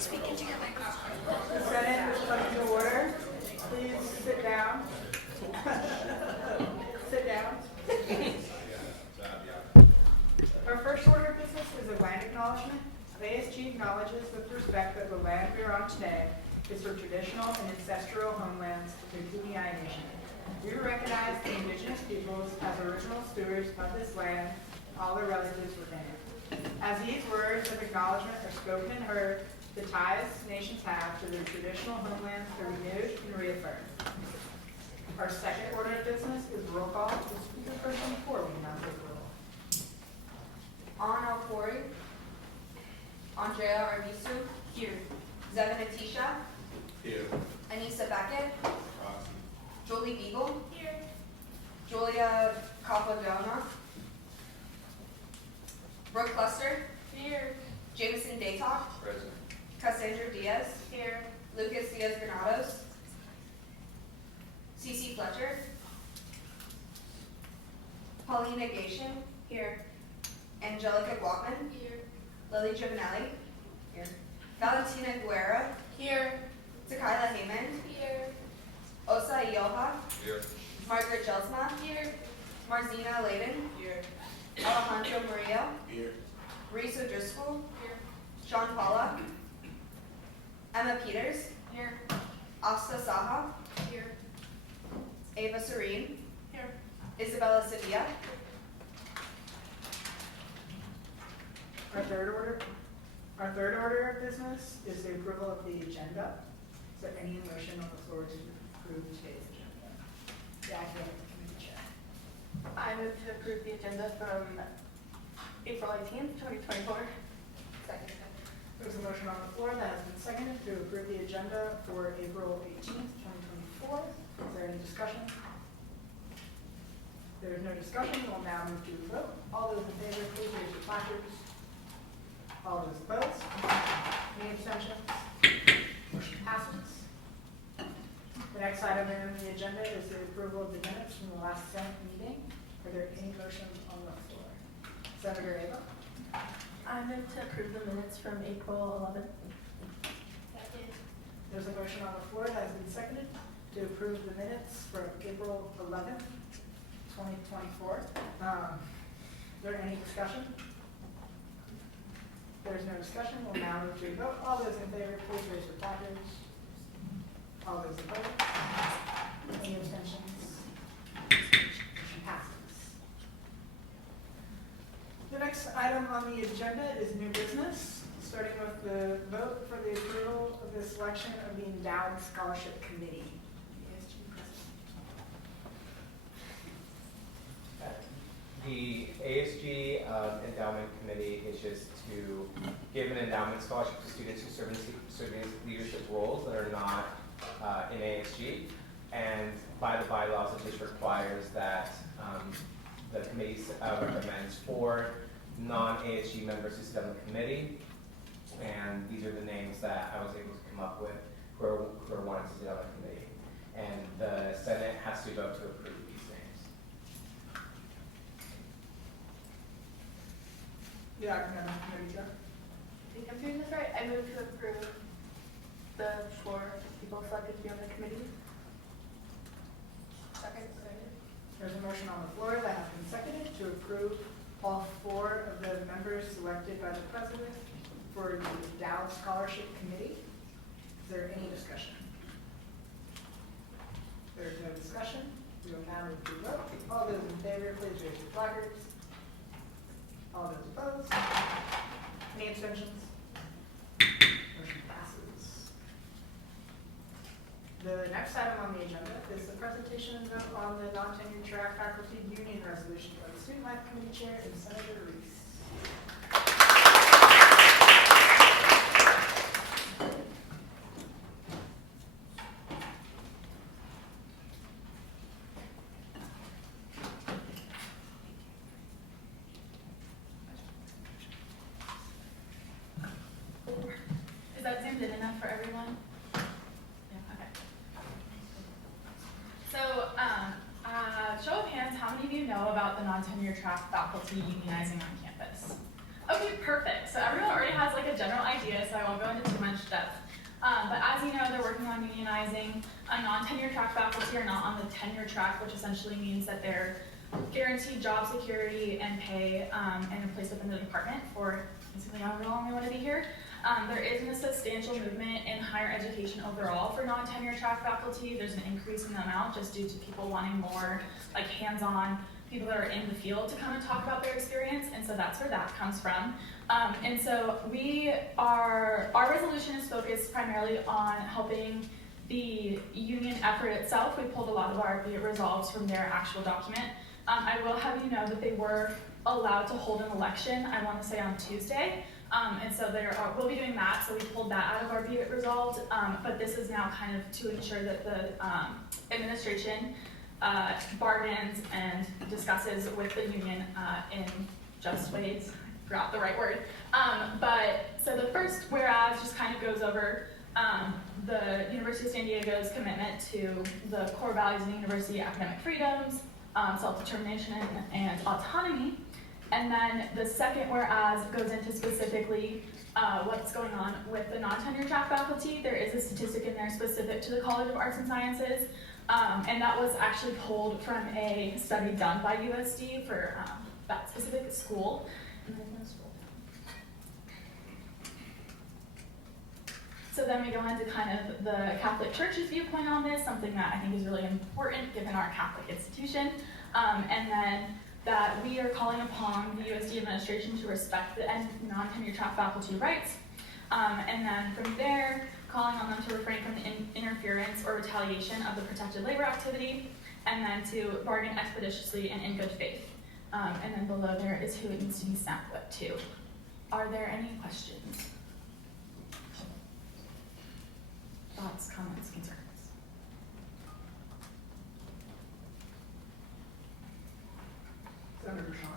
speaking together. The Senate is coming to order. Please sit down. Sit down. Our first order of business is a land acknowledgement. ASG acknowledges with respect that the land we are on today is for traditional and ancestral homelands of the Kumeyaay Nation. We recognize the indigenous peoples as original stewards of this land and all their relatives within it. As these words of acknowledgement are spoken and heard, the ties nations have to their traditional homelands are renewed and reaffirmed. Our second order of business is roll call. The speaker person before we now take roll. On Alpori, Andrea Arvisu, here. Zevin Atisha, Here. Anissa Beckett, Proxy. Jolie Beagle, here. Julia Capodanno, Brooke Cluster, here. Jameson Daytalk, Present. Cassandra Diaz, here. Lucas Diaz Granados, Cece Fletcher, Paulina Gation, here. Angelica Guackman, here. Lily Giovanelli, here. Valentina Guerra, here. Takaila Heyman, here. Osa Ioha, Here. Margaret Jelsma, here. Marzina Layden, here. Alejandro Murillo, Here. Reese O'Driscoll, here. Sean Paula, Emma Peters, here. Asta Saha, here. Ava Serene, here. Isabella Sevilla, Our third order of business is the approval of the agenda. Is there any motion on the floor to approve today's agenda? Jackie, committee chair. I move to approve the agenda from April 18th, 2024. second. There's a motion on the floor that has been seconded to approve the agenda for April 18th, 2024. Is there any discussion? There is no discussion. We'll now move to the vote. All those in favor, please raise your placards. All those opposed? Any abstentions? Motion passes. The next item on the agenda is the approval of the minutes from the last Senate meeting. Are there any motions on the floor? Senator Ava? I move to approve the minutes from April 11th. There's a motion on the floor that has been seconded to approve the minutes for April 11th, 2024. Is there any discussion? There's no discussion. We'll now move to a vote. All those in favor, please raise your placards. All those opposed? Any abstentions? Motion passes. The next item on the agenda is new business, starting with the vote for the approval of the selection of the Endowed Scholarship Committee. ASG President. The ASG Endowment Committee is just to give an endowment scholarship to students who serve in leadership roles that are not in ASG. And by the bylaws, it just requires that the committee recommends 4 non-ASG members who sit on the committee. And these are the names that I was able to come up with who are wanting to sit on the committee. And the Senate has to vote to approve these names. Yeah, I can have a committee chair. I think I'm doing this right. I move to approve the 4 people selected to be on the committee. Second. There's a motion on the floor that has been seconded to approve all 4 of the members selected by the president for the Endowed Scholarship Committee. Is there any discussion? There is no discussion. We will now move to the vote. All those in favor, please raise your placards. All those opposed? Any abstentions? Motion passes. The next item on the agenda is the presentation and vote on the non-tenured track faculty union resolution by the Student Life Committee Chair and Senator Reese. Is that zoomed in enough for everyone? Yeah, okay. So, show of hands, how many of you know about the non-tenure track faculty unionizing on campus? Okay, perfect. So everyone already has like a general idea, so I won't go into too much depth. But as you know, they're working on unionizing. Non-tenure track faculty are not on the tenure track, which essentially means that they're guaranteed job security and pay and a place within the department for basically however long they want to be here. There isn't a substantial movement in higher education overall for non-tenure track faculty. There's an increase in the amount just due to people wanting more like hands-on people that are in the field to come and talk about their experience, and so that's where that comes from. And so our resolution is focused primarily on helping the union effort itself. We pulled a lot of our resolves from their actual document. I will have you know that they were allowed to hold an election, I want to say on Tuesday. And so we'll be doing that, so we pulled that out of our be it resolved. But this is now kind of to ensure that the administration bargains and discusses with the union in just ways. I forgot the right word. But so the first whereas just kind of goes over the University of San Diego's commitment to the core values of the university: academic freedoms, self-determination, and autonomy. And then the second whereas goes into specifically what's going on with the non-tenure track faculty. There is a statistic in there specific to the College of Arts and Sciences, and that was actually pulled from a study done by USD for that specific school. So then we go into kind of the Catholic Church's viewpoint on this, something that I think is really important given our Catholic institution. And then that we are calling upon the USD administration to respect the non-tenure track faculty rights. And then from there, calling on them to refrain from the interference or retaliation of the protected labor activity, and then to bargain expeditiously and in good faith. And then below there is who it needs to be sent with to. Are there any questions? Thoughts, comments, concerns? Senator Shaw.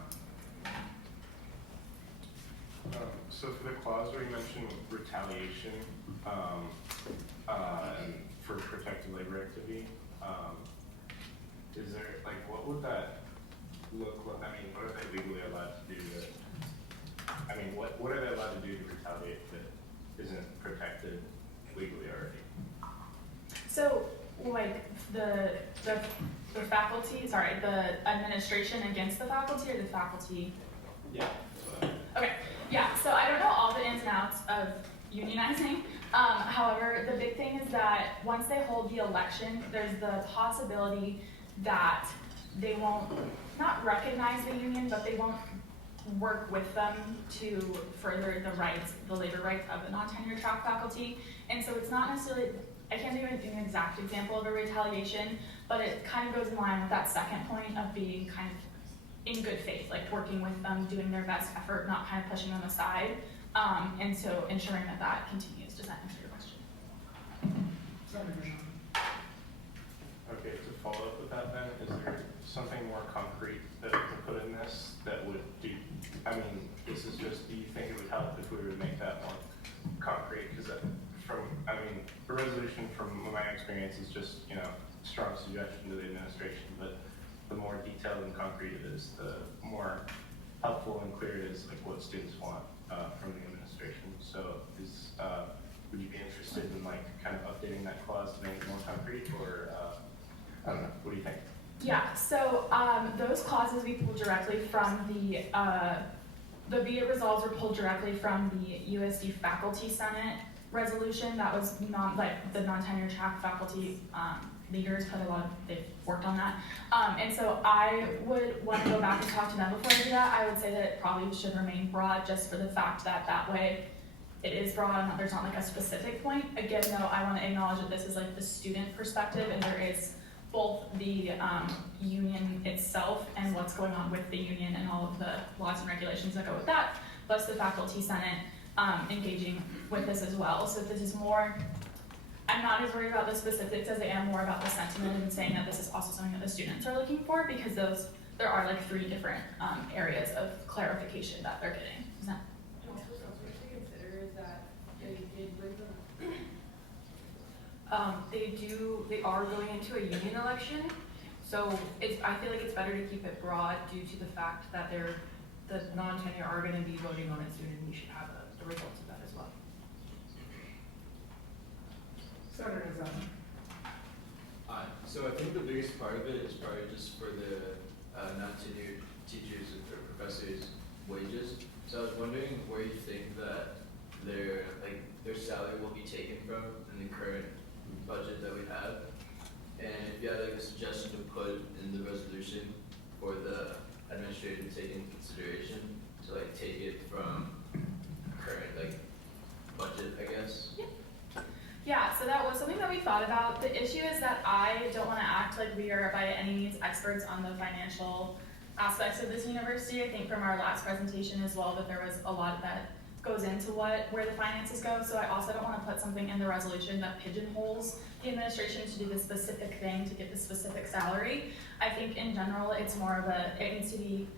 So for the clause where you mentioned retaliation for protected labor activity, is there, like, what would that look like? I mean, what are they legally allowed to do what are they allowed to do to retaliate that isn't protected legally already? So, like, the faculty, sorry, the administration against the faculty, or the faculty? Yeah. Okay, yeah, so I don't know all the ins and outs of unionizing. However, the big thing is that once they hold the election, there's the possibility that they won't, not recognize the union, but they won't work with them to further the labor rights of the non-tenure track faculty. And so it's not necessarily, I can't give an exact example of a retaliation, but it kind of goes in line with that second point of being kind of in good faith, like working with them, doing their best effort, not kind of pushing them aside, and so ensuring that that continues. Does that answer your question? Senator Shaw. Okay, to follow up with that then, is there something more concrete that we can put in this that would do, I mean, this is just, do you think it would help if we were to make that more concrete? Because the resolution from my experience is just, strong suggestion to the administration, but the more detailed and concrete it is, the more helpful and clear it is, like what students want from the administration. So would you be interested in kind of updating that clause to make it more concrete, or I don't know, what do you think? Yeah, so those clauses we pulled directly from the be it resolves were pulled directly from the USD Faculty Senate resolution. That was the non-tenure track faculty leaders they've worked on that. And so I would want to go back and talk to them before I do that. I would say that it probably should remain broad just for the fact that that way it is broad and there's not like a specific point. Again, though, I want to acknowledge that this is like the student perspective, and there is both the union itself and what's going on with the union and all of the laws and regulations that go with that, plus the faculty senate engaging with this as well. So this is more, I'm not as worried about the specifics as I am more about the sentiment and saying that this is also something that the students are looking for, because there are like 3 different areas of clarification that they're getting. Is that? Also, something to consider is that they did bring them. They are going into a union election, so I feel like it's better to keep it broad due to the fact that the non-tenure are going to be voting on it soon, and we should have the results of that as well. So I think the biggest part of it is probably just for the non-tenured teachers or professors' wages. So I was wondering where you think that their salary will be taken from in the current budget that we have, and if you had like a suggestion to put in the resolution for the administrator to take into consideration to like take it from current like budget, I guess. Yeah, so that was something that we thought about. The issue is that I don't want to act like we are by any means experts on the financial aspects of this university. I think from our last presentation as well that there was a lot that goes into where the finances go. So I also don't want to put something in the resolution that pigeonholes the administration to do the specific thing to get the specific salary. I think in general it's more of it needs to be,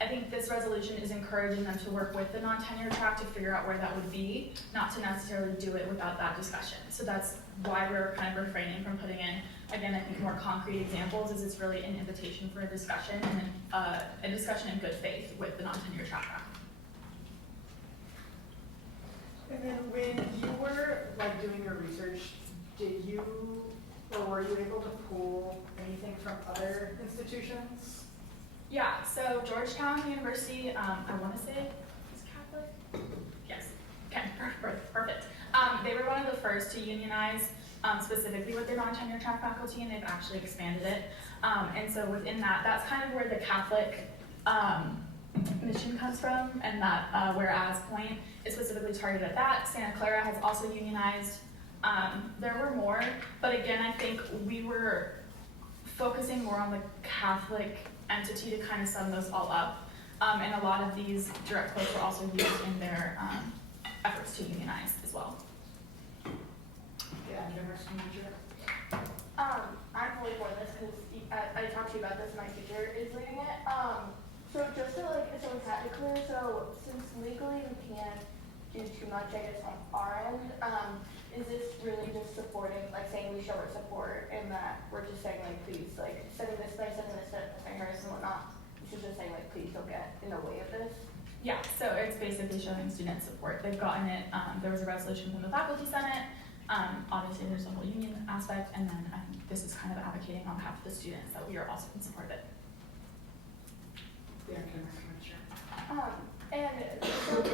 I think this resolution is encouraging them to work with the non-tenure track to figure out where that would be, not to necessarily do it without that discussion. So that's why we're kind of refraining from putting in, again, I think more concrete examples, is it's really an invitation for a discussion and a discussion in good faith with the non-tenure track. And then when you were like doing your research, did you or were you able to pull anything from other institutions? Yeah, so Georgetown University, I want to say is Catholic. Yes, okay, perfect. They were one of the first to unionize specifically with their non-tenure track faculty, and they've actually expanded it. And so within that, that's kind of where the Catholic mission comes from, and that whereas point is specifically targeted at that. Santa Clara has also unionized. There were more, but again, I think we were focusing more on the Catholic entity to kind of sum those all up. And a lot of these direct quotes were also used in their efforts to unionize as well. Yeah, University Manager. I'm fully for this because I talked to you about this. My teacher is leading it. So just so we had it clear. So since legally we can't do too much, I guess on our end, is this really just supporting, like saying we show our support, and that we're just saying like please, like sending this by hers and whatnot. This is just saying like please don't get in the way of this. Yeah, so it's basically showing student support. They've gotten it. There was a resolution from the Faculty Senate. Obviously, there's a whole union aspect, and then I think this is kind of advocating on behalf of the students that we are also in support of it. Yeah, Manager. And so the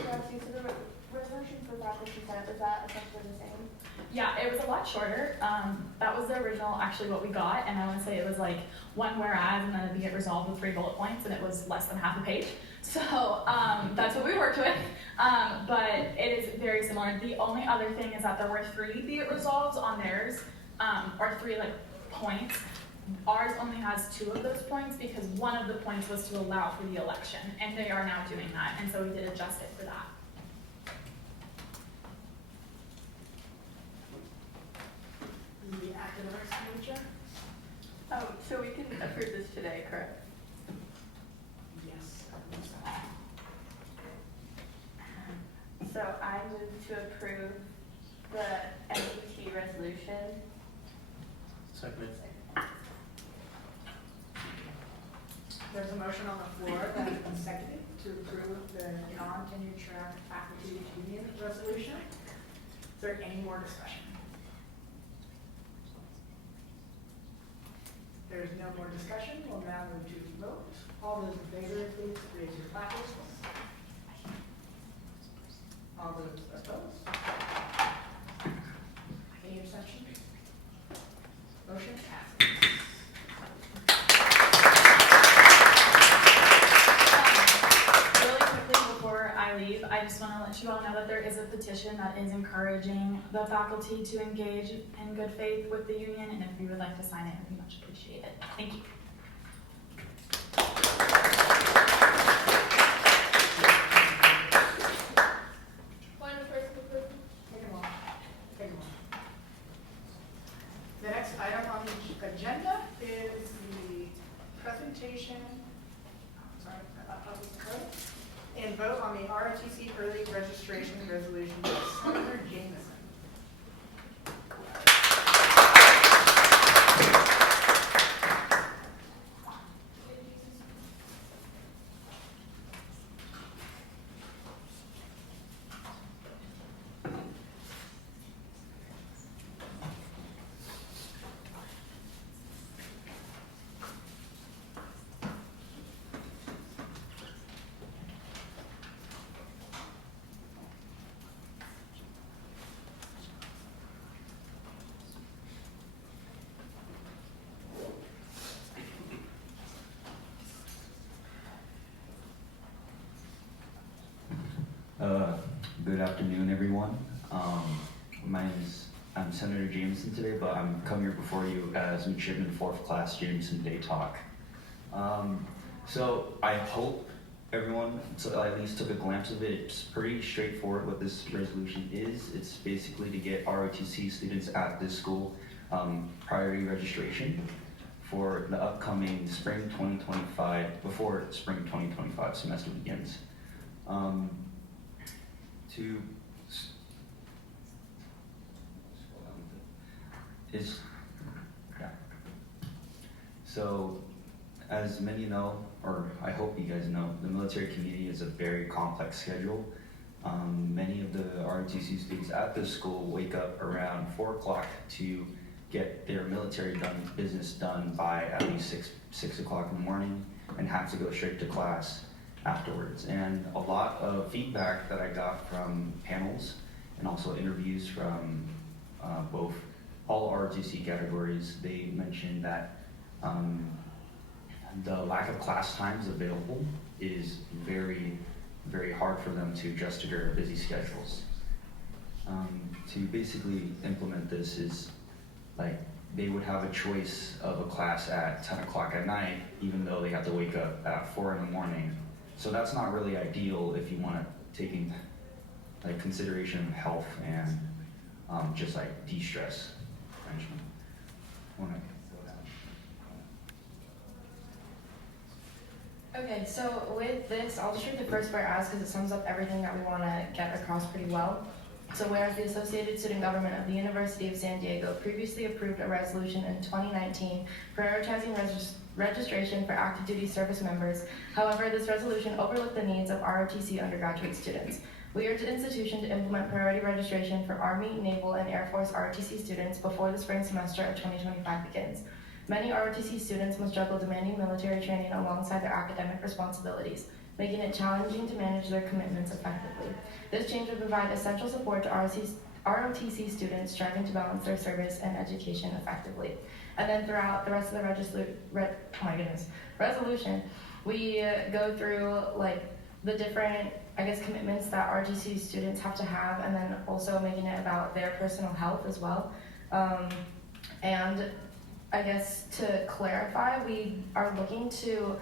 resolution for Faculty Senate, was that essentially the same? Yeah, it was a lot shorter. That was the original, actually, what we got, and I want to say it was like one whereas, and then it'd get resolved with 3 bullet points, and it was less than half a page. So that's what we worked with, but it is very similar. The only other thing is that there were 3 be it resolved on theirs, or 3 like points. Ours only has 2 of those points because one of the points was to allow for the election, and they are now doing that, and so we did adjust it for that. The Academics Manager. So we can approve this today, correct? Yes, I believe so. So I move to approve the NET resolution. Second. There's a motion on the floor that has been seconded to approve the non-tenure track faculty union resolution. Is there any more discussion? There's no more discussion. We'll now move to the vote. All those in favor, please raise your placards. All those opposed? Any abstentions? Motion passes. Really quickly before I leave, I just want to let you all know that there is a petition that is encouraging the faculty to engage in good faith with the union, and if you would like to sign it, it would be much appreciated. Thank you. Take them all. Take them all. The next item on the agenda is the presentation, of the code, and vote on the ROTC early registration resolution by Senator Jameson. Good afternoon, everyone. I'm Senator Jameson today, but I'm coming here before you as Midshipman 4th Class Jameson Day Talk. So I hope everyone at least took a glimpse of it. It's pretty straightforward what this resolution is. It's basically to get ROTC students at this school priority registration for the upcoming spring 2025, before spring 2025 semester begins. So, as many know, or I hope you guys know, the military community is a very complex schedule. Many of the ROTC students at this school wake up around 4 o'clock to get their military business done by at least 6 o'clock in the morning and have to go straight to class afterwards. And a lot of feedback that I got from panels and also interviews from all ROTC categories, they mentioned that the lack of class times available is very, very hard for them to adjust to their busy schedules. To basically implement this is like they would have a choice of a class at 10 o'clock at night, even though they have to wake up at 4 in the morning. So that's not really ideal if you want to take in like consideration of health and just like de-stress management. Okay, so with this, I'll just read the first part as because it sums up everything that we want to get across pretty well. So whereas the Associated Student Government of the University of San Diego previously approved a resolution in 2019 prioritizing registration for active duty service members, however, this resolution overlooked the needs of ROTC undergraduate students. We urge the institution to implement priority registration for Army, Naval, and Air Force ROTC students before the spring semester of 2025 begins. Many ROTC students must juggle demanding military training alongside their academic responsibilities, making it challenging to manage their commitments effectively. This change would provide essential support to ROTC students striving to balance their service and education effectively. And then throughout the rest of the resolution, we go through like the different, commitments that ROTC students have to have, and then also making it about their personal health as well. And I guess to clarify, we are looking to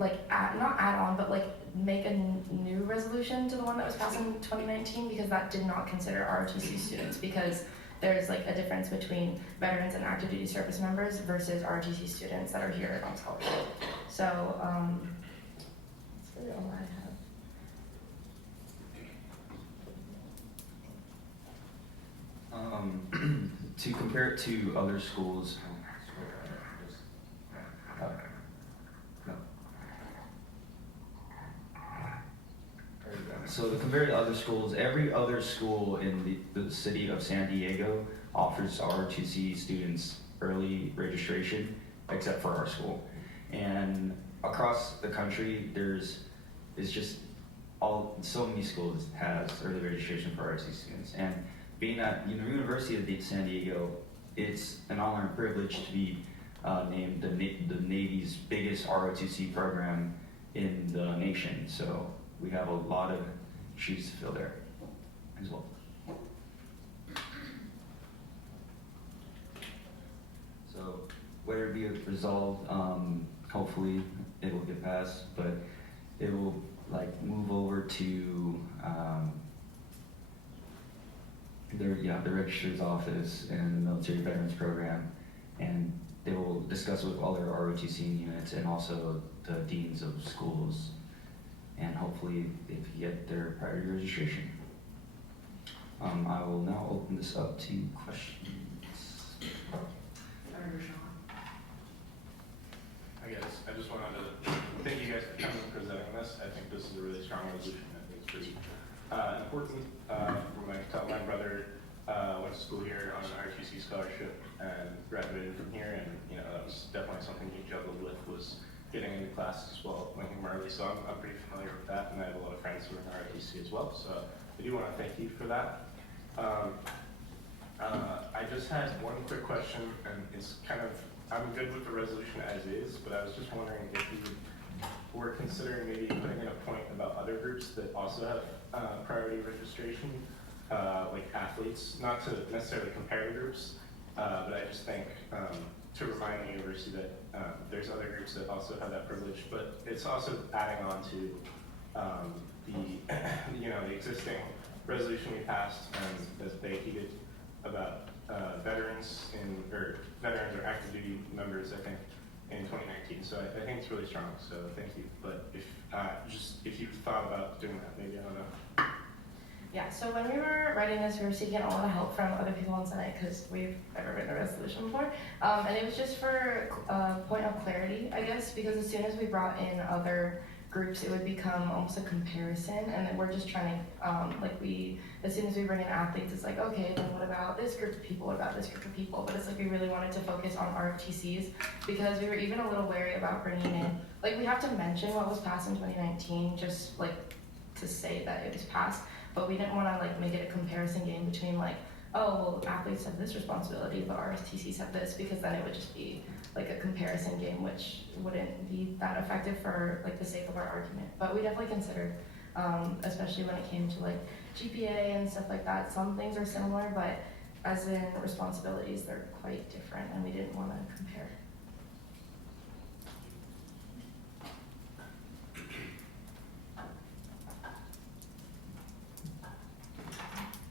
not add on, but make a new resolution to the one that was passed in 2019, because that did not consider ROTC students, because there's a difference between veterans and active duty service members versus ROTC students that are here on scholarship. So that's really all I have. To compare it to other schools, so to compare to other schools, every other school in the city of San Diego offers ROTC students early registration, except for our school. And across the country, so many schools has early registration for ROTC students. And being at University of San Diego, it's an honor and privilege to be named the Navy's biggest ROTC program in the nation. So we have a lot of shoes to fill there as well. So whether it be resolved, hopefully it will get passed, but it will move over to the registrar's office and the military veterans program, and they will discuss with other ROTC units and also the deans of schools, and hopefully they can get their priority registration. I will now open this up to questions. Senator Shaw. I just wanted to thank you guys for coming and presenting this. I think this is a really strong resolution. I think it's pretty important. From I can tell, my brother went to school here on an ROTC scholarship and graduated from here, and that was definitely something he juggled with, was getting into classes as well, waking up early. So I'm pretty familiar with that, and I have a lot of friends who are in ROTC as well. So I do want to thank you for that. I just had one quick question, and it's I'm good with the resolution as is, but I was just wondering if you were considering maybe putting in a point about other groups that also have priority registration, like athletes, not to necessarily compare the groups, but I just think to remind the university that there's other groups that also have that privilege, but it's also adding on to the existing resolution we passed that they heeded about veterans or active duty members, I think, in 2019. So I think it's really strong. So thank you. But if you've thought about doing that, maybe I don't know. Yeah, so when we were writing this, we were seeking a lot of help from other people in Senate because we've never written a resolution before. And it was just for point of clarity, I guess, because as soon as we brought in other groups, it would become almost a comparison, and then we're just trying to, as soon as we bring in athletes, it's like, okay, then what about this group of people, what about this group of people? But it's like we really wanted to focus on ROTCs because we were even a little wary about bringing in, we have to mention what was passed in 2019, just to say that it was passed, but we didn't want to make it a comparison game between oh, well, athletes have this responsibility, but ROTCs have this, because then it would just be a comparison game, which wouldn't be that effective for the sake of our argument. But we definitely considered, especially when it came to GPA and stuff like that. Some things are similar, but as in responsibilities, they're quite different, and we didn't want to compare.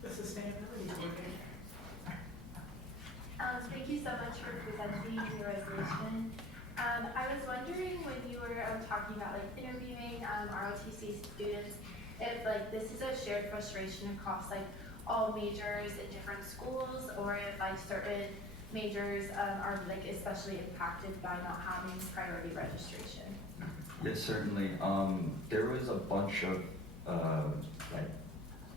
The sustainability coordinator. Thank you so much for presenting your resolution. I was wondering when you were talking about interviewing ROTC students, if this is a shared frustration across all majors in different schools, or if certain majors are especially impacted by not having priority registration. Yes, certainly. There was a bunch of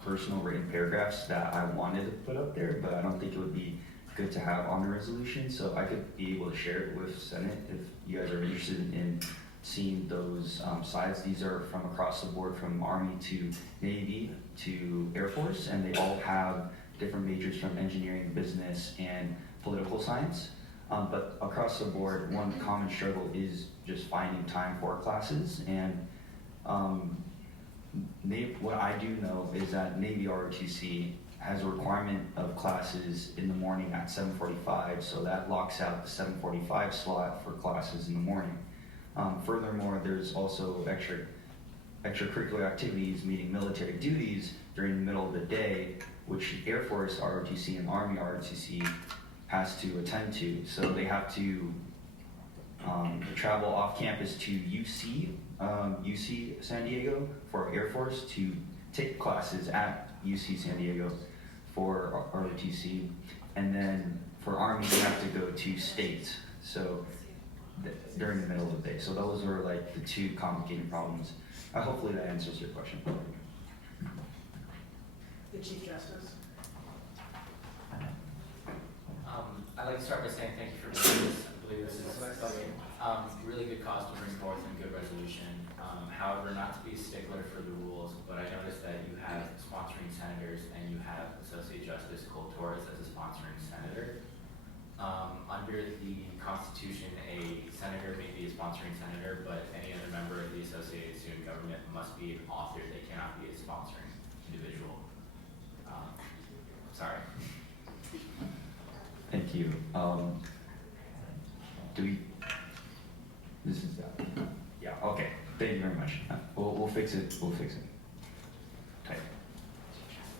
personal written paragraphs that I wanted to put up there, but I don't think it would be good to have on the resolution, so I could be able to share it with Senate if you guys are interested in seeing those sides. These are from across the board, from Army to Navy to Air Force, and they all have different majors from engineering, business, and political science. But across the board, one common struggle is just finding time for classes, and what I do know is that Navy ROTC has a requirement of classes in the morning at 7:45, so that locks out the 7:45 slot for classes in the morning. Furthermore, there's also extracurricular activities, meaning military duties during the middle of the day, which Air Force ROTC and Army ROTC has to attend to. So they have to travel off campus to UC San Diego for Air Force to take classes at UC San Diego for ROTC, and then for Army they have to go to state, so during the middle of the day. So those are the two complicating problems. Hopefully that answers your question. The Chief Justice. I'd like to start by saying thank you for bringing this. I believe this is really good cause to bring forth and good resolution. However, not to be a stickler for the rules, but I noticed that you have sponsoring senators and you have Associate Justice Cole Torres as a sponsoring senator. Under the Constitution, a senator may be a sponsoring senator, but any other member of the associated student government must be an author. They cannot be a sponsoring individual. Sorry. Thank you. Yeah, okay. Thank you very much. We'll fix it. We'll fix it. Type.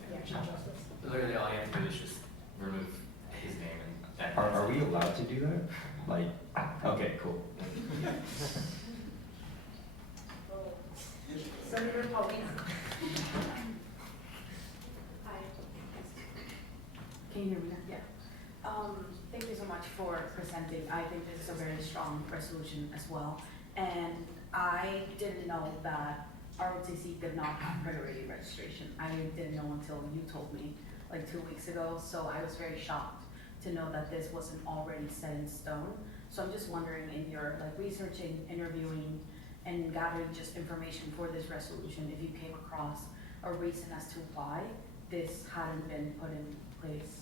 Yeah, Chief Justice. Literally, all you have to do is just remove his name and that. Are we allowed to do that? Okay, cool. Senator Paulina. Hi. Can you hear me now? Yeah. Thank you so much for presenting. I think this is a very strong resolution as well. And I didn't know that ROTC did not have priority registration. I didn't know until you told me 2 weeks ago. So I was very shocked to know that this wasn't already set in stone. So I'm just wondering, in your researching, interviewing, and gathering just information for this resolution, if you came across a reason as to why this hadn't been put in place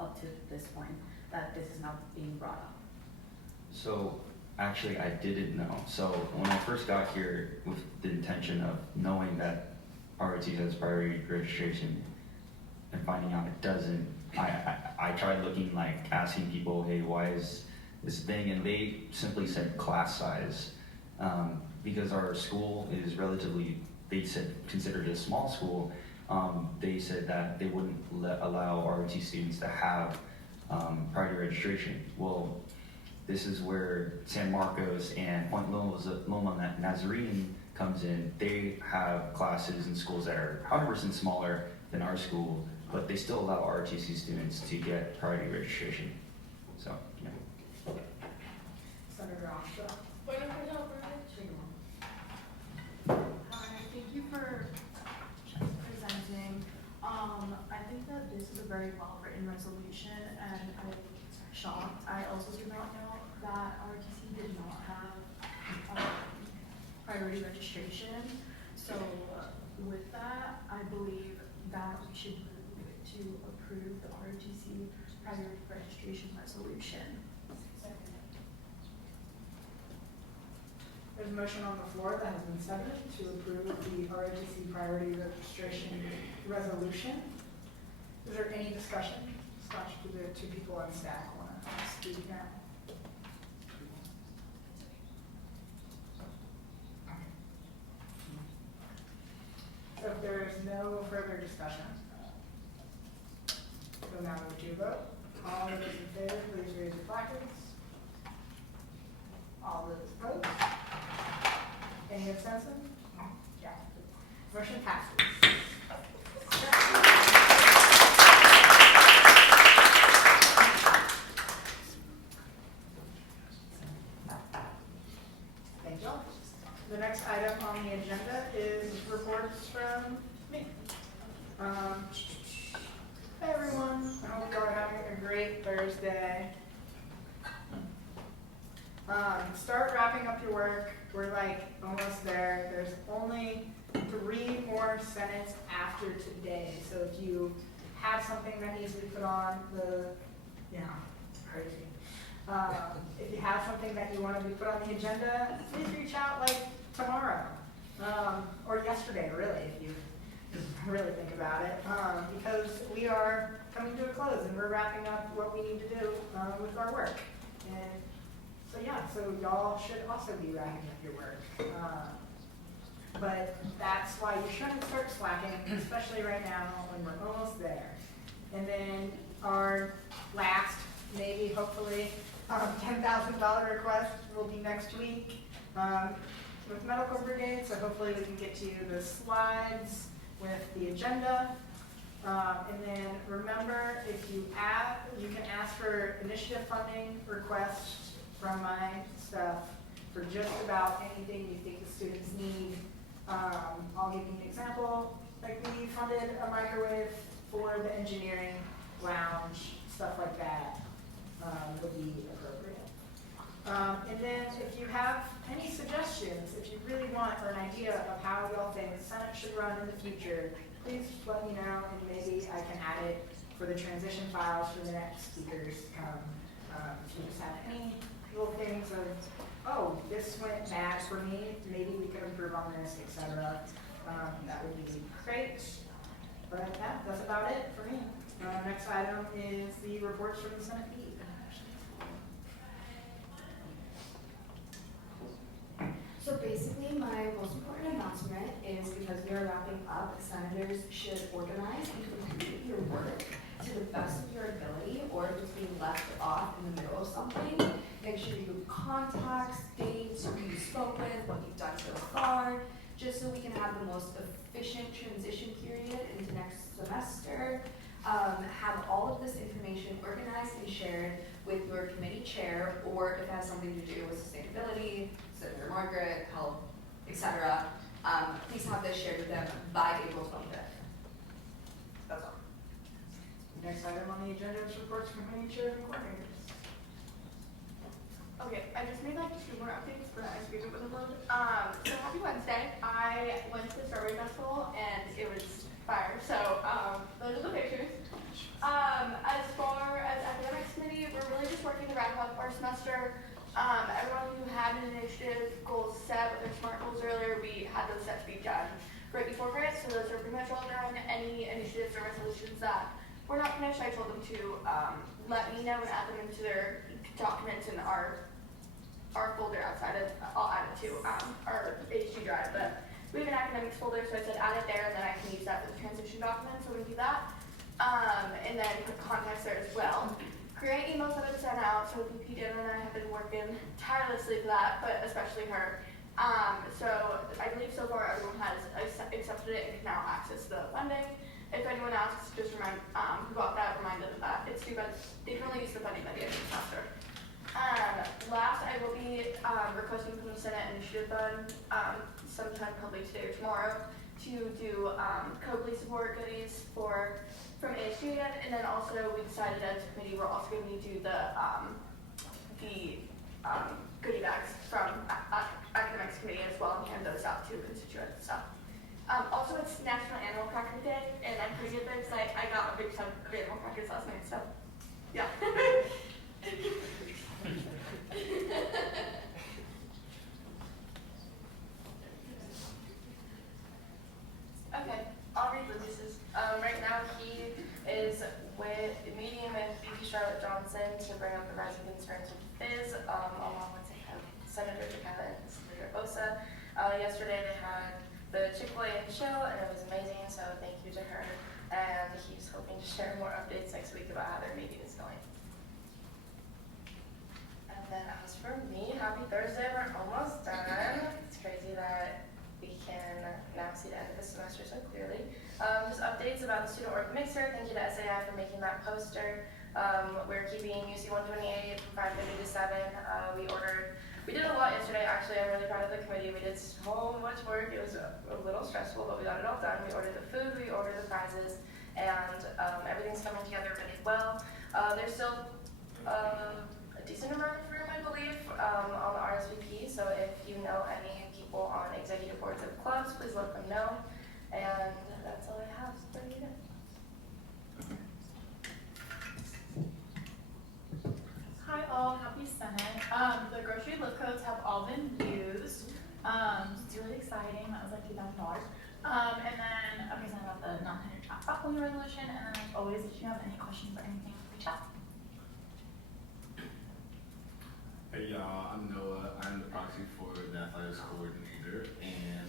up to this point, that this is not being brought up. So actually I didn't know. So when I first got here with the intention of knowing that ROT has priority registration and finding out it doesn't. I tried looking, like asking people, hey, why is this thing? And they simply said class size. Because our school is relatively, they said, considered a small school, they said that they wouldn't allow ROT students to have priority registration. Well, this is where San Marcos and Point Loma Nazarene comes in. They have classes in schools that are 100% smaller than our school, but they still allow ROTC students to get priority registration. So, yeah. Senator Ostra. Hi, thank you for presenting. I think that this is a very well-written resolution, and I'm shocked. I also did not know that RTC did not have priority registration. So with that, I believe that we should move to approve the RTC priority registration resolution. There's a motion on the floor that has been seconded to approve the ROTC priority registration resolution. Is there any discussion? Do the two people on staff want to speak now? So if there is no further discussion, we'll now move to a vote. All those in favor, please raise your placards. All those opposed? Any abstentions? Yeah. Motion passes. Thank you. The next item on the agenda is reports from me. Hey everyone, I hope y'all are having a great Thursday. Start wrapping up your work. We're like almost there. There's only 3 more Senates after today. So if you have something that needs to be put on the, crazy. If you have something that you want to be put on the agenda, please reach out like tomorrow. Or yesterday, really, if you really think about it. Because we are coming to a close and we're wrapping up what we need to do with our work. And so y'all should also be wrapping up your work. But that's why you shouldn't start slacking, especially right now when we're almost there. And then our last, maybe hopefully, $10,000 request will be next week with Medical Brigade. So hopefully we can get to you the slides with the agenda. And then remember, if you can ask for initiative funding requests from my stuff for just about anything you think the students need. I'll give you an example. Like we funded a microwave for the engineering lounge, stuff like that would be appropriate. And then if you have any suggestions, if you really want an idea of how y'all think the Senate should run in the future, please let me know and maybe I can add it for the transition files for the next speakers to come. If you just have any little things of, oh, this went bad for me, maybe we could improve on this, etc. That would be great. But yeah, that's about it for me. Next item is the reports from the Senate lead. So basically, my most important announcement is because we are wrapping up, senators should organize and complete your work to the best of your ability, or if it's being left off in the middle of something, make sure you give contacts, dates, who you spoke with, what you've done so far, just so we can have the most efficient transition period into next semester. Have all of this information organized and shared with your committee chair, or if it has something to do with sustainability, Senator Margaret, health, etc. Please have this shared with them by April 25th. That's all. Next item on the agenda is reports from committee chairs and coordinators. Okay, I just made like 2 more updates, but I figured it was a load. So happy Wednesday. I went to the Strawberry Festival and it was fire. So those are the pictures. As far as academics committee, we're really just working to wrap up our semester. Everyone who had an initiative goals set with their SMART goals earlier, we had those set to be done right before grants, so those are much rolled around any initiatives or resolutions that were not finished. I told them to let me know and add them into their documents in our folder outside of, I'll add it to our ASG drive, but we have an academics folder, so I said add it there, and then I can use that for the transition document, so we do that. And then put context there as well. Create emails that I've sent out, so VP Dan and I have been working tirelessly for that, but especially her. So I believe so far everyone has accepted it and can now access the funding. If anyone asks, just remind who got that, remind them that it's due, but they can only use the funding by the end of the semester. Last, I will be requesting from the Senate Initiative Fund sometime probably today or tomorrow to do co-police support goodies from ASG, and then also we decided as a committee we're also going to do the goodie bags from academics committee as well and hand those out to constituents and stuff. Also, it's National Animal Cracker Day, and I'm pretty good there because I got a big chunk of animal crackers last night, so yeah. Okay, I'll read Lucas's. Right now he is meeting with VP Charlotte Johnson to bring up the rising concerns with FIS, along with Senator Takala and Senator Bosa. Yesterday they had the Chick-fil-A show, and it was amazing, so thank you to her. And he's hoping to share more updates next week about how their meeting is going. And then as for me, happy Thursday, we're almost done. It's crazy that we can now see the end of the semester so clearly. Just updates about the Student Org Mixer. Thank you to SAI for making that poster. We're keeping UC 128 from 5:30 to 7. We did a lot yesterday, actually. I'm really proud of the committee. We did so much work. It was a little stressful, but we got it all done. We ordered the food, we ordered the prizes, and everything's coming together really well. There's still a decent amount of room, I believe, on the RSVP, so if you know any people on executive boards of clubs, please let them know. And that's all I have for you today. Hi all, happy Senate. The grocery lift codes have all been used. It's really exciting. That was like $2,000. And then I'm presenting about the non-tenure track faculty resolution. And as always, if you have any questions or anything, reach out. Hey y'all, I'm Noah. I'm the proxy for the athletics coordinator. And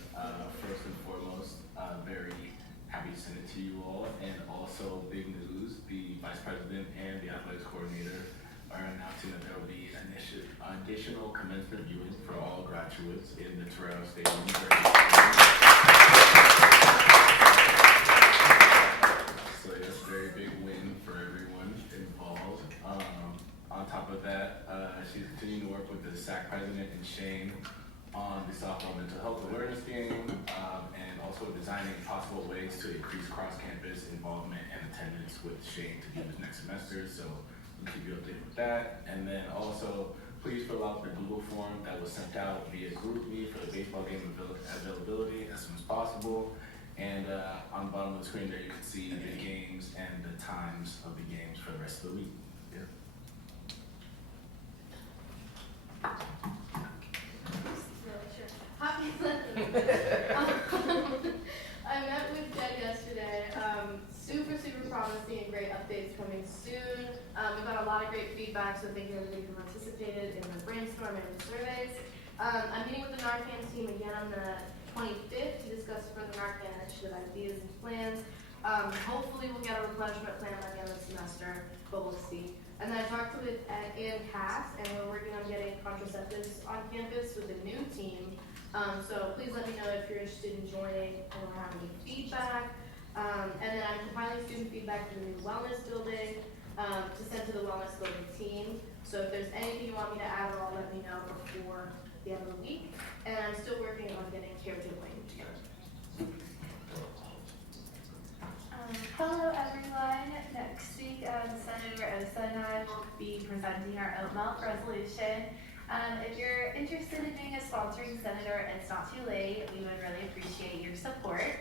first and foremost, very happy to send it to you all. And also big news, the vice president and the athletics coordinator are announcing that there will be additional commencement viewing for all graduates in the Terrell Stadium. So yes, very big win for everyone involved. On top of that, she's continuing to work with the SAC president and Shane on the sophomore mental health awareness game, and also designing possible ways to increase cross-campus involvement and attendance with Shane to do this next semester. So we'll keep you updated with that. And then also, please fill out the Google form that was sent out via GroupMe for the baseball game availability as soon as possible. And on the bottom of the screen there, you can see the games and the times of the games for the rest of the week. Yeah. Happy I met with Jed yesterday. Super promising and great updates coming soon. We got a lot of great feedback, so thank you everybody who participated in the brainstorm and the surveys. I'm meeting with the Narcan team again on the 25th to discuss further Narcan initiative ideas and plans. Hopefully we'll get a replenishment plan by the end of the semester, but we'll see. And then I talked with Ann Cass, and we're working on getting contraceptives on campus with a new team. So please let me know if you're interested in joining or have any feedback. And then I'm compiling student feedback for the new wellness building to send to the wellness building team. So if there's anything you want me to add at all, let me know before the end of the week. And I'm still working on getting caregiving together. Hello everyone. Next week, Senator Osa and I will be presenting our oat milk resolution. If you're interested in being a sponsoring senator, it's not too late. We would really appreciate your support.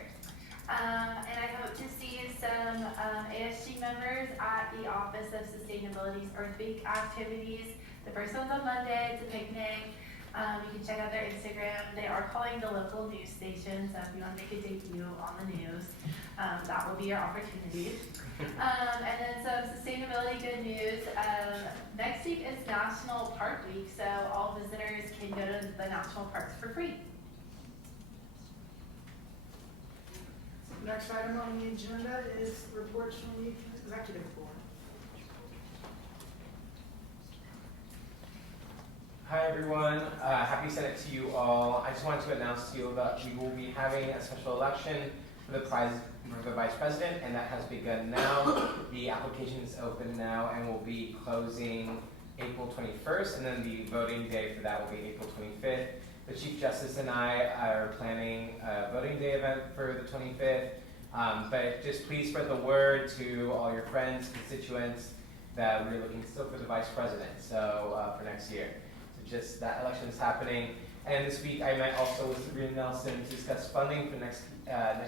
And I hope to see some ASG members at the Office of Sustainability's Earth Week activities. The first one's on Monday. It's a picnic. You can check out their Instagram. They are calling the local news station, so if you want to make a debut on the news. that will be your opportunity. And then some sustainability good news. Next week is National Park Week, so all visitors can go to the national parks for free. Next item on the agenda is reports from the executive board. Hi everyone, happy Senate to you all. I just wanted to announce to you that we will be having a special election for the vice president, and that has begun now. The application is open now and will be closing April 21st, and then the voting day for that will be April 25th. The Chief Justice and I are planning a voting day event for the 25th, but just please spread the word to all your friends, constituents, that we're looking still for the vice president, so for next year. So just that election is happening. And this week I met also with Sabrina Nelson to discuss funding for next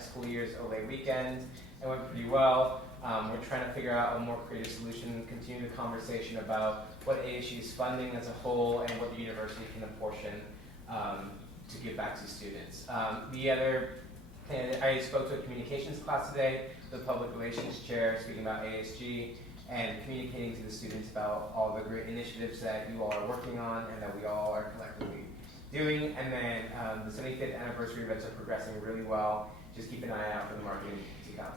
school year's Olay weekend. It went pretty well. We're trying to figure out a more creative solution, continue the conversation about what ASG is funding as a whole and what the university can apportion to give back to students. I spoke to a communications class today, the public relations chair speaking about ASG and communicating to the students about all the great initiatives that you all are working on and that we all are collectively doing. And then the 75th anniversary events are progressing really well. Just keep an eye out for the marketing to come.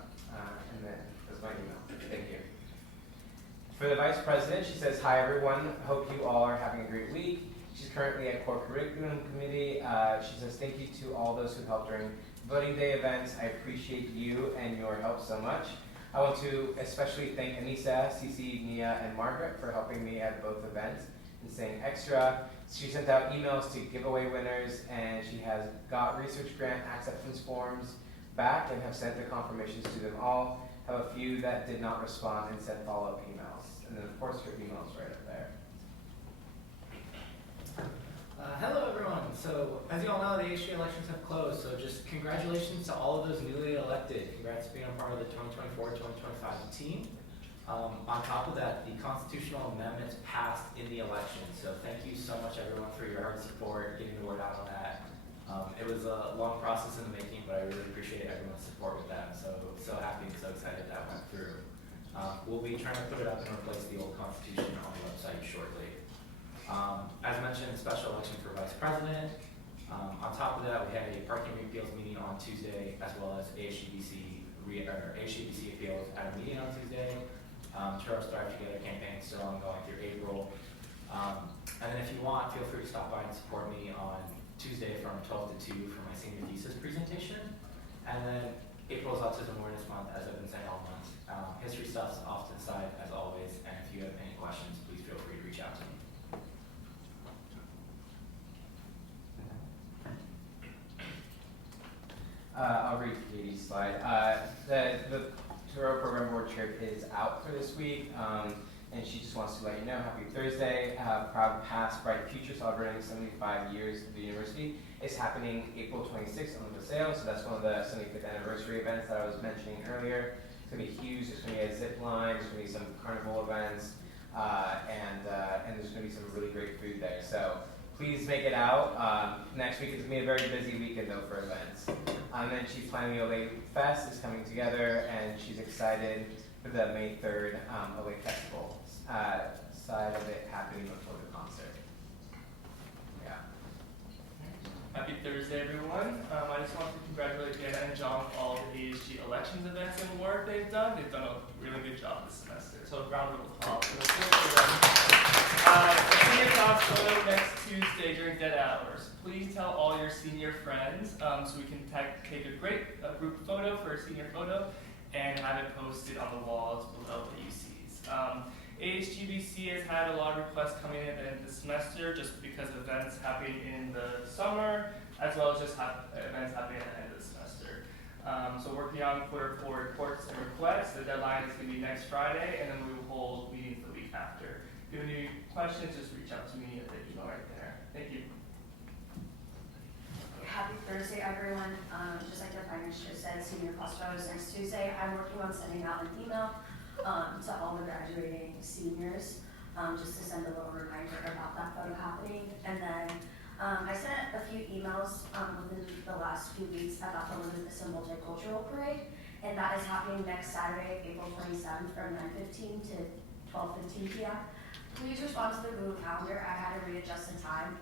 And then that's my email. Thank you. For the vice president, she says, hi everyone, hope you all are having a great week. She's currently at core curriculum committee. She says, thank you to all those who helped during voting day events. I appreciate you and your help so much. I want to especially thank Anissa, Cece, Nia, and Margaret for helping me at both events and staying extra. She sent out emails to giveaway winners, and she has got research grant acceptance forms back and have sent the confirmations to them all. Have a few that did not respond and sent follow-up emails. And then of course her email is right up there. Hello everyone. So as you all know, the ASG elections have closed, so just congratulations to all of those newly elected. Congrats to being a part of the 2024-2025 team. On top of that, the constitutional amendments passed in the election, so thank you so much everyone for your hard support, getting the word out on that. It was a long process in the making, but I really appreciate everyone's support with that. So happy and so excited that went through. We'll be trying to put it up and replace the old constitution on the website shortly. As mentioned, special election for vice president. On top of that, we had a parking repeals meeting on Tuesday, as well as ASGBC appeals at a meeting on Tuesday. Charles Thrive Together campaign still ongoing through April. And then if you want, feel free to stop by and support me on Tuesday from 12 to 2 for my senior thesis presentation. And then April is Autism Awareness Month, as I've been saying all month. History stuff's off to the side, as always, and if you have any questions, please feel free to reach out to me. I'll read Katie's slide. The Turo Program Board trip is out for this week, and she just wants to let you know, happy Thursday. Proud Past, Bright Future, celebrating 75 years of the university. It's happening April 26th on the sale, so that's one of the 75th anniversary events that I was mentioning earlier. It's going to be huge. There's going to be a zip line, there's going to be some carnival events, and there's going to be some really great food there. So please make it out. Next week is going to be a very busy weekend though for events. And then she's planning the Olay Fest is coming together, and she's excited for the May 3rd Olay Festival side of it happening before the concert. Yeah. Happy Thursday, everyone. I just want to congratulate Diana and John for all the ASG elections events and work they've done. They've done a really good job this semester. So a round of applause for them. Senior class photo next Tuesday during dead hours. Please tell all your senior friends so we can take a great group photo for a senior photo and have it posted on the walls below the UCs. ASGBC has had a lot of requests coming in at the end of the semester just because of events happening in the summer, as well as just events happening at the end of the semester. So working on quarter four reports and requests. The deadline is going to be next Friday, and then we will hold meetings the week after. If you have any questions, just reach out to me at the email right there. Thank you. Happy Thursday, everyone. Just like the finance just said, senior class photos next Tuesday. I'm working on sending out an email to all the graduating seniors, just to send a little reminder about that photo happening. And then I sent a few emails within the last few weeks about the Limitless and Multicultural Parade, and that is happening next Saturday, April 27th, from 9:15 to 12:15 p.m. Please respond to the Google Calendar. I had to readjust the time,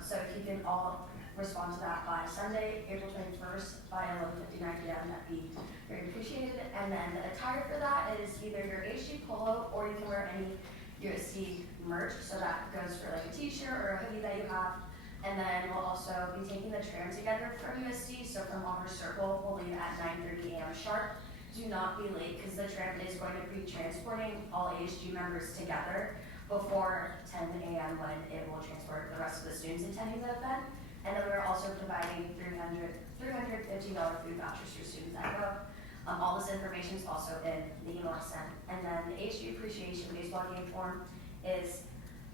so if you can all respond to that by Sunday, April 21st, by 11:59 p.m., that'd be very appreciated. And then the attire for that is either your ASG polo, or you can wear any USC merch, so that goes for like a t-shirt or a hoodie that you have. And then we'll also be taking the tram together from USC, so from Longer Circle, we'll leave at 9:30 a.m. sharp. Do not be late, because the tram is going to be transporting all ASG members together before 10 a.m. when it will transport the rest of the students attending the event. And then we're also providing $350 food vouchers for students that go. All this information is also in the email I sent. And then the ASG Appreciation Baseball Game form is,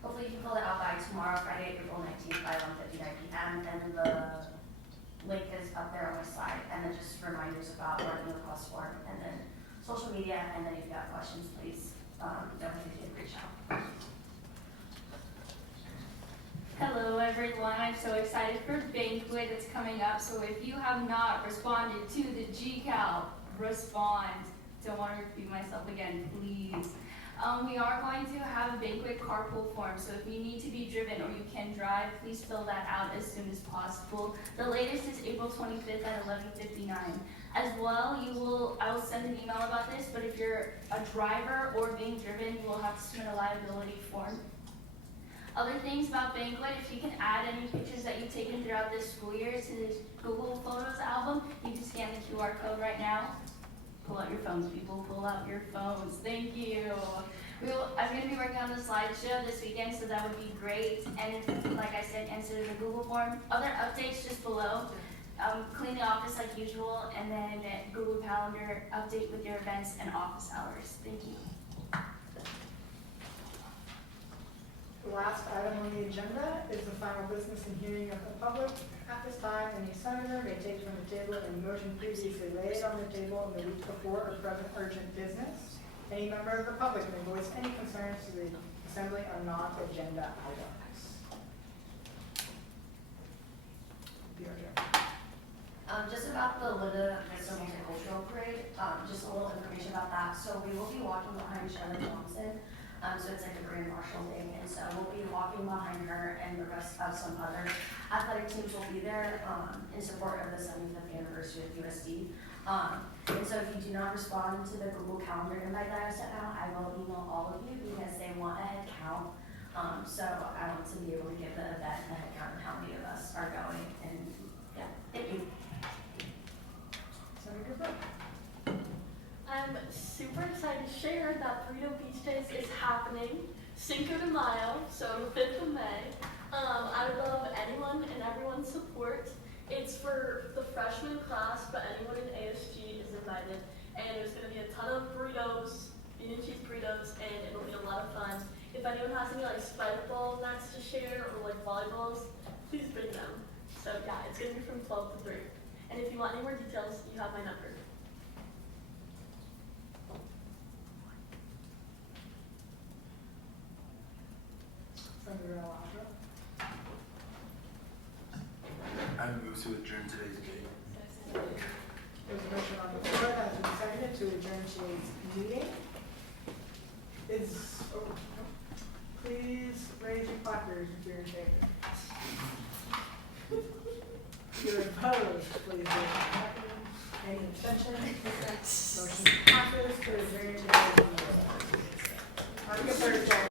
hopefully you can fill it out by tomorrow, Friday, April 19th by 1:59 p.m. And the link is up there on my slide. And then just reminders about what the request form, and then social media. And then if you have questions, please don't hesitate to reach out. Hello everyone, I'm so excited for banquet that's coming up. So if you have not responded to the GCal, respond. Don't want to repeat myself again, please. We are going to have a banquet carpool form, so if you need to be driven or you can drive, please fill that out as soon as possible. The latest is April 25th at 11:59. As well, I will send an email about this, but if you're a driver or being driven, you will have to submit a liability form. Other things about banquet, if you can add any pictures that you've taken throughout this school year to the Google Photos album, you can scan the QR code right now. Pull out your phones, people, pull out your phones. Thank you. I'm going to be working on the slideshow this weekend, so that would be great. And like I said, answer the Google form. Other updates just below. Clean the office like usual, and then Google Calendar update with your events and office hours. Thank you. The last item on the agenda is the final business and hearing of the public. At this time, any senator may take from the table any motion previously laid on the table in the week before or present urgent business. Any member of the public may voice any concerns to the assembly on non-agenda items. Just about the Linda Vista Multicultural Parade, just a little information about that. So we will be walking behind Shelley Thompson. So it's like a grand marshal thing, and so we'll be walking behind her, and the rest of some other athletic teams will be there in support of the 75th anniversary of USD. And so if you do not respond to the Google Calendar invite that I sent out, I will email all of you because they want a head count. So I want to be able to give the event a head count of how many of us are going. And yeah, thank you. Senator Brooke. I'm super excited to share that Burrito Beach Days is happening Cinco de Mayo, so 5th of May. I would love anyone and everyone's support. It's for the freshman class, but anyone in ASG is invited. And there's going to be a ton of burritos, bean and cheese burritos, and it'll be a lot of fun. If anyone has any like spike ball nets to share or like volleyballs, please bring them. So yeah, it's going to be from 12 to 3. And if you want any more details, you have my number. Senator Alondra. I move to adjourn today's meeting. There's a motion on the floor that has been seconded to adjourn today's meeting. Please raise your placards if you're in favor. If you're opposed, please raise your placard. Any abstentions? Motion passes to adjourn today's meeting. Have a good Thursday.